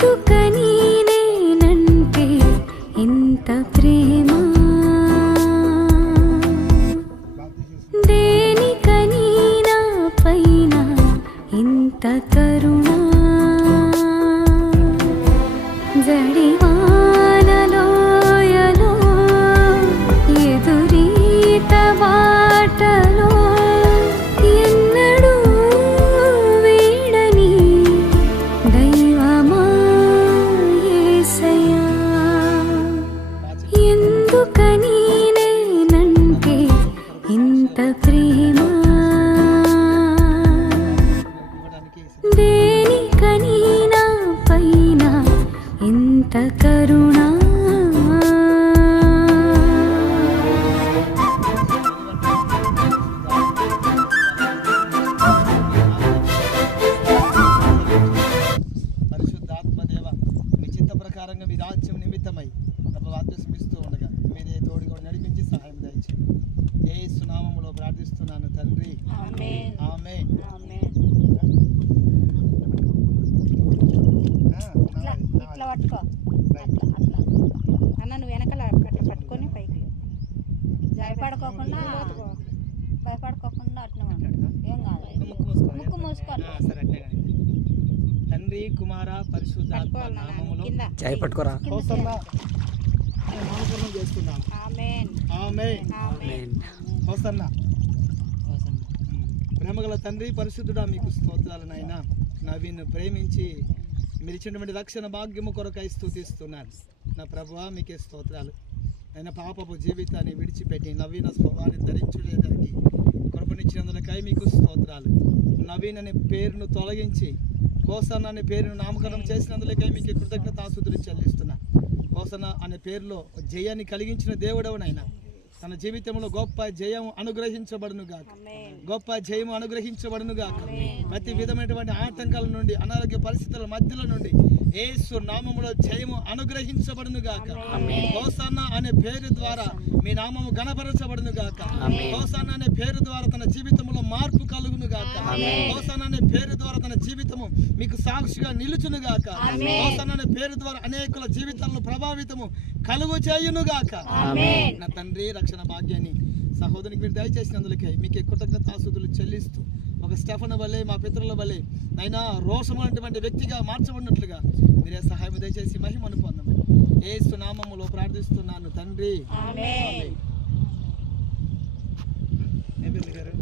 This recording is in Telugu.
ఎందుకని నేనంటే ఇంత ప్రేమ, దేనికని నా పైన ఇంత కరుణ, జడివానలోయలో ఎదురీత బాటలో ఎన్నడూ వీడని దైవమా యేసయ్యా. ఎందుకని నేనంటే ఇంత ప్రేమ, దేనికని నా పైన ఇంత కరుణ. పరిశుద్ధాత్మ దేవ, మీ చిత్త ప్రకారంగా మీ రాజ్యం నిమిత్తమై ప్రభు ఆదేశిస్తూ ఉండగా మీరే తోడుగా నడిపించి సహాయం దయచేయండి. యేసు నామములో ప్రార్థిస్తున్నాను తండ్రి, ఆమేన్. ఆమేన్. ఇట్లా పట్టుకో, అట్లా అన్న నువ్వు వెనకాల పట్టుకొని పైకి భయపడుకోకుండా అట్లా ఏం కాదు, ముక్కు మూసుకోవాలి. తండ్రి కుమార పరిశుద్ధాత్మ నామములో చేయి పట్టుకోరా. నామకరణం చేస్తున్నాను. ఆమేన్. ఆమేన్. ఆమేన్. హోసన్న. ప్రేమగల తండ్రి పరిశుద్ధుడా, మీకు స్తోత్రాలు నాయన. నవీన్ ప్రేమించి మీరు ఇచ్చినటువంటి రక్షణ భాగ్యము కొరకై స్తుతిస్తున్నాను. నా ప్రభువా మీకే స్తోత్రాలు. ఆయన పాపపు జీవితాన్ని విడిచిపెట్టి నవీన స్వభావాన్ని ధరించుకోవడానికి కృపనిచ్చినందులకై మీకు స్తోత్రాలు. నవీన్ అనే పేరును తొలగించి హోసన్న అనే పేరును నామకరణం చేసినందులకై మీకు కృతజ్ఞతాస్తుతులు చెల్లిస్తున్నా. హోసన్న అనే పేరులో జయాన్ని కలిగించిన దేవుడవనైనా తన జీవితంలో గొప్ప జయం అనుగ్రహించబడును గాక, గొప్ప జయము అనుగ్రహించబడును గాక. ప్రతి విధమైనటువంటి ఆటంకాల నుండి, అనారోగ్య పరిస్థితుల మధ్యలో నుండి యేసు నామములో జయము అనుగ్రహించబడును గాక. హోసన్న అనే పేరు ద్వారా మీ నామము గణపరచబడును గాక. హోసన్న అనే పేరు ద్వారా తన జీవితంలో మార్పు కలుగును గాక. హోసన్న అనే పేరు ద్వారా తన జీవితము మీకు సాక్షిగా నిలుచును గాక. హోసన్న అనే పేరు ద్వారా అనేకుల జీవితాలను ప్రభావితము కలుగు చేయును గాక. నా తండ్రి రక్షణ భాగ్యాన్ని సహోదరికి మీరు దయచేసినందులకే మీకే కృతజ్ఞతాస్తుతులు చెల్లిస్తూ ఒక స్టెఫన్ వల్లే మా పితరుల వల్లే అయినా రోషమైనటువంటి వ్యక్తిగా మార్చబడినట్లుగా మీరే సహాయం దయచేసి మహిమను పొందమని యేసు నామములో ప్రార్థిస్తున్నాను తండ్రి, ఆమేన్. గారు